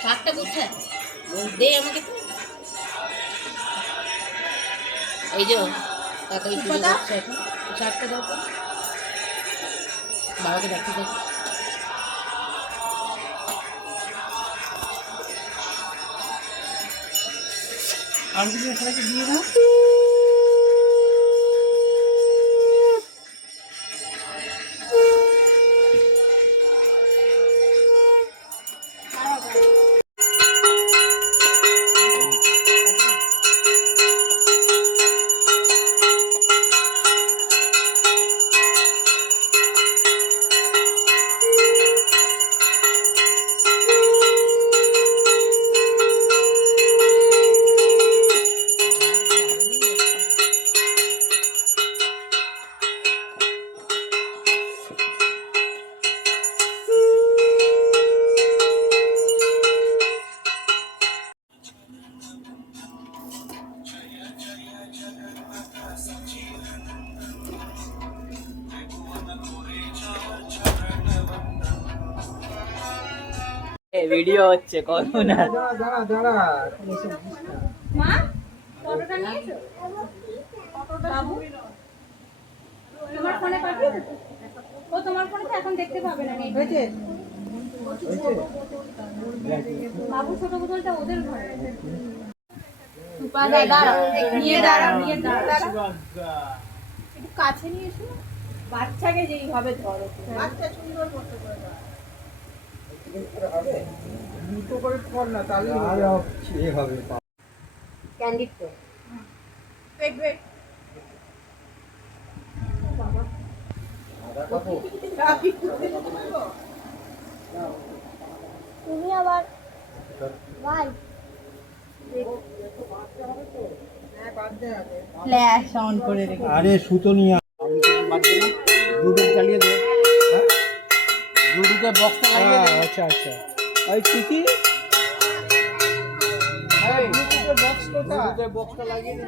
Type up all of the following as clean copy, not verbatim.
শাকটা কোথায় দে আমাকে তো এই যে কাকাই পুজো করছে এখন শাকটা দাও তো বাবাকে দেখতে দাও আমি কি সবাইকে দিয়ে দাও ভিডিও হচ্ছে করো না দাঁড়া মা ফটোটা নিয়েছো ফটোটা বাবু তোমার ফোনে পাঠিয়েছো ও তোমার ফোনে তো এখন দেখতে পাবে না নেই হয়েছে বাবু ছোট বোতলটা ওদের ঘরে নিয়ে দাঁড়াও একটু কাছে নিয়ে এসো বাচ্চাকে যেইভাবে ধরো বাচ্চা সুন্দর করতে পারে দুটো করে কর না তাহলে হবে ক্যান্ডিড তো ওয়েট তুমি আবার ভাই ফ্ল্যাশ অন করে রেখে আরে সুতো নিয়ে ব্লুটুথ চালিয়ে দে ব্লুটুথের বক্সটা লাগিয়ে দে আচ্ছা আচ্ছা এই ঠিকই ব্লুটুথের বক্সটা লাগিয়ে দে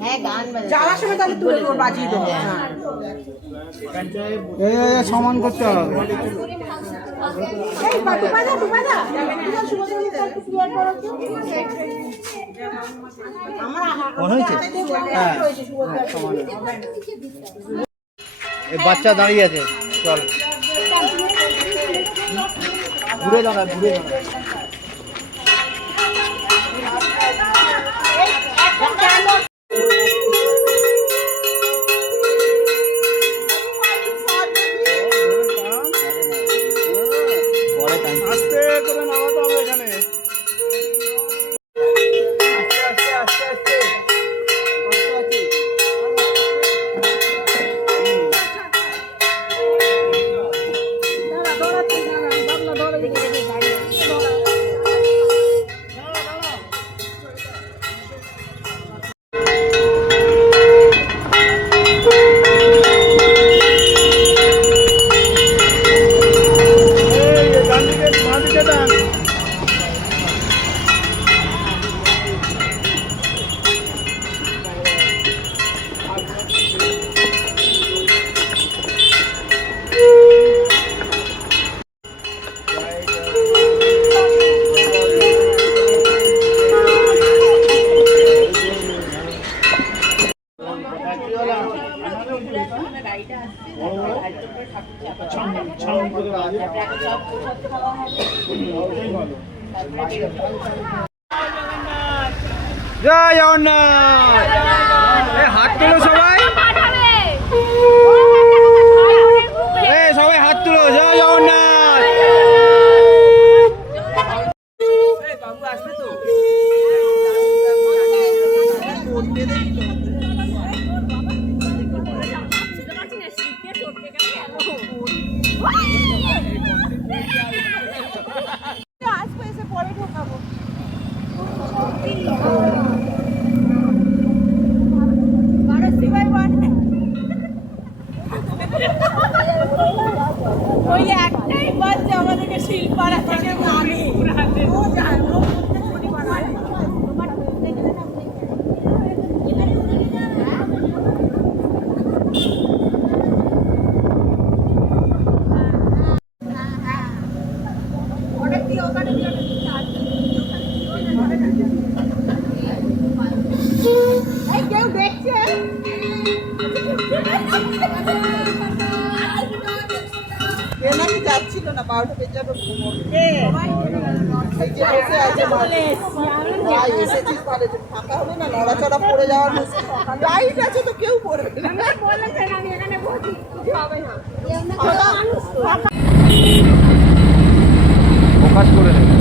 হ্যাঁ গান বাজে যাওয়ার সময় তাহলে তুলে বাজিয়ে দেবো সমান করতে হবে বাচ্চা দাঁড়িয়ে আছে চল ঘুরে দাঁড়া জয় জগন্নাথ। এই হাত তুলো সবাই, এই সবাই হাত তুলো। জয় জগন্নাথ। ওই একটাই বাচ্চা আমাদেরকে শিলপাড়া থেকে নামে ও যায় ও কেউ দেখছে নাকি যাচ্ছিল না 12টা বেজে যাবে ঘুমোবে। এই যে বসে আছে ভাই এসেছিস ভালো যে ফাঁকা হবে না, নড়াচড়া পড়ে যাওয়ার লাইট আছে তো কেউ পড়বে না। আমি এখানে বসি কিছু হবে না ফোকাস করে নেবে।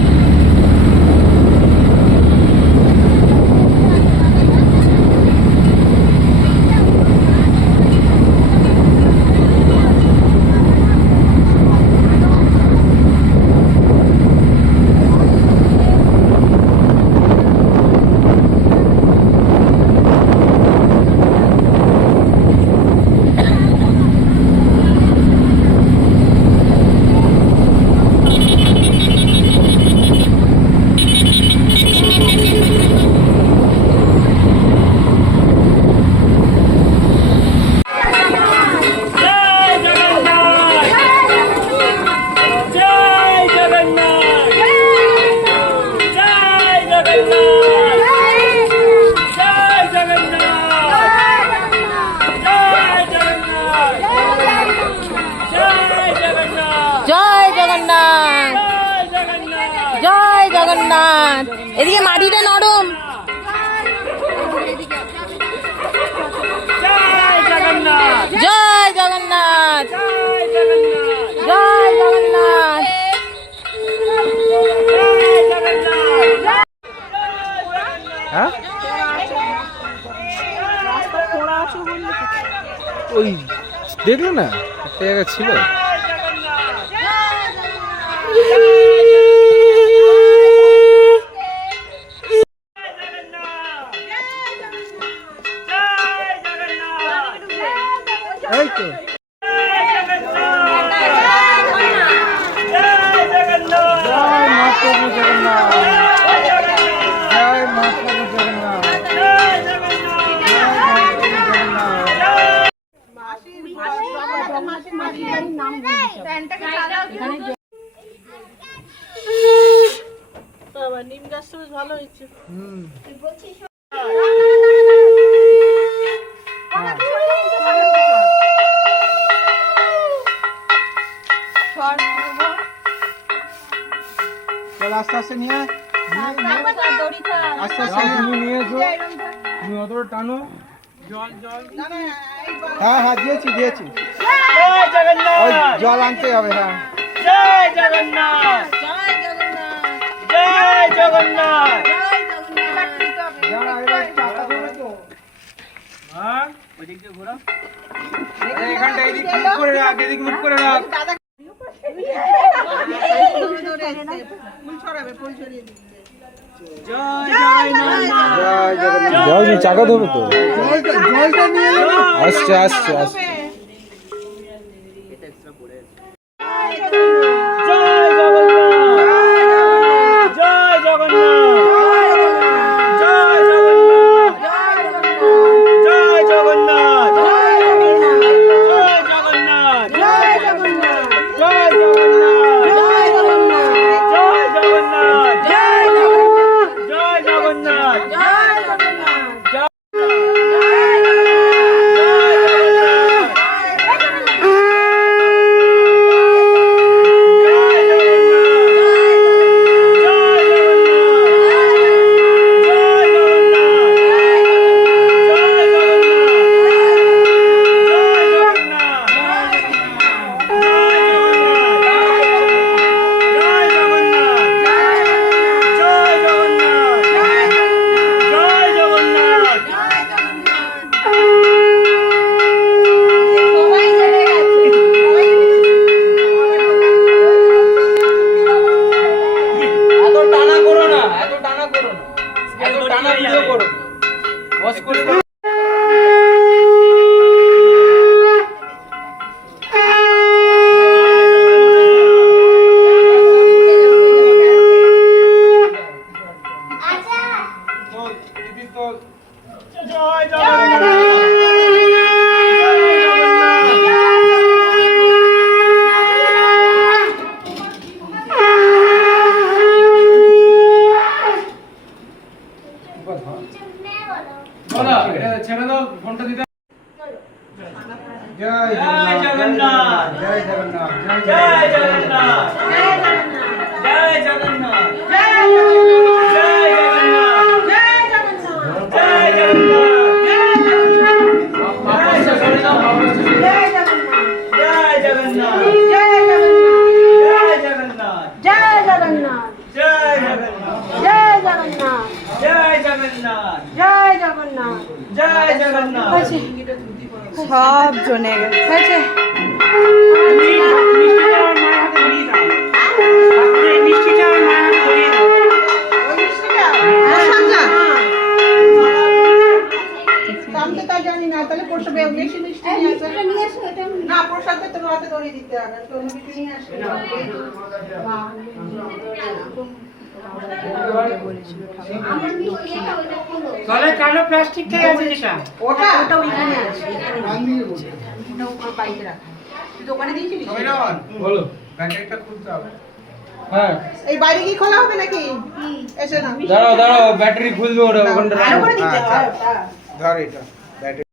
জয় জগন্নাথ, জয় জগন্নাথ। এদিকে মাটিটা নরম। জয় জগন্নাথ, জয় জগন্নাথ। হ্যাঁ ওই দেখলো না একটা জায়গা ছিল। এই তো জয় মহাপ্রভু জগন্নাথ, জয় মহাপ্রভু জগন্নাথ, জয় মহাপ্রভু জগন্নাথ। নিম গাছটা বেশ ভালো হয়েছে। আস্তে আস্তে নিয়ে আস্তে আস্তে তুমি নিয়ে এসো, তুমি অতটা টানো। হ্যাঁ হ্যাঁ দিয়েছি দিয়েছি। ওই জল আনতে হবে। হ্যাঁ জয় জগন্নাথ, জয় জগন্নাথ। যারা এবার চাকা ধরে তো হ্যাঁ ওদিক দিয়ে ঘোরা। এখানটা এদিক মুখ করে রাখ, এদিক মুখ করে রাখ। জয় জগন্নাথ, জয় জগন্নাথ। যাও নি চাকা ধরবে তো জলটা নিয়ে এলো। আসছে আসছে আসছে এটা এক্সট্রা পড়ে আছে। জয় জগন্নাথ, জয় জগন্নাথ, জয় জগন্নাথ, জয় জগন্নাথ, জয় জগন্নাথ, জয় জগন্নাথ, জয় জগন্নাথ, জয় জগন্নাথ, জয় জগন্নাথ, জয় জগন্নাথ। টানা করো না, এত টানা করো না, এত টানা ভিডিও করো না। বস করে দাও। চল, দিদি চল। জয় জগন্নাথ। বলো, এটা ছেড়ে দাও, ফোনটা দিতে। জয় জয় জগন্নাথ। জয় জগন্নাথ জয় জগন্নাথ। জয় জগন্নাথ। জয় জগন্নাথ। জয় জগন্নাথ। বাবাকে সরে দাও, বাবাকে সরে দাও। জয় জগন্নাথ। জয় জগন্নাথ। জয় জগন্নাথ, জয় জগন্নাথ। জয় জগন্নাথ, জয় জগন্নাথ। জয় জগন্নাথ। জয় জগন্নাথ। সব জনে গেছে আমি তো তা জানি না, তাহলে প্রসাদ বেশি মিষ্টি নিয়ে আসবে না, প্রসাদ তো তোমার হাতে ধরিয়ে দিতে হবে, তো অন্য কিছু নিয়ে আসবে তাহলে কালো প্লাস্টিক থেকে আছে যেটা ওটা ওটা ওইখানে আছে, ওটা উপর বাড়িতে রাখা। তুই দোকানে দিয়েছিলিস? বলো। ব্যাটারিটা খুলতে হবে। হ্যাঁ, এই বাইরে কি খোলা হবে নাকি? এসে না দাঁড়াও দাঁড়াও, ব্যাটারি খুলবে ওটা ওখানটা। ভালো করে দিতে আচ্ছা। হয় ওটা। ধর এটা ব্যাটারি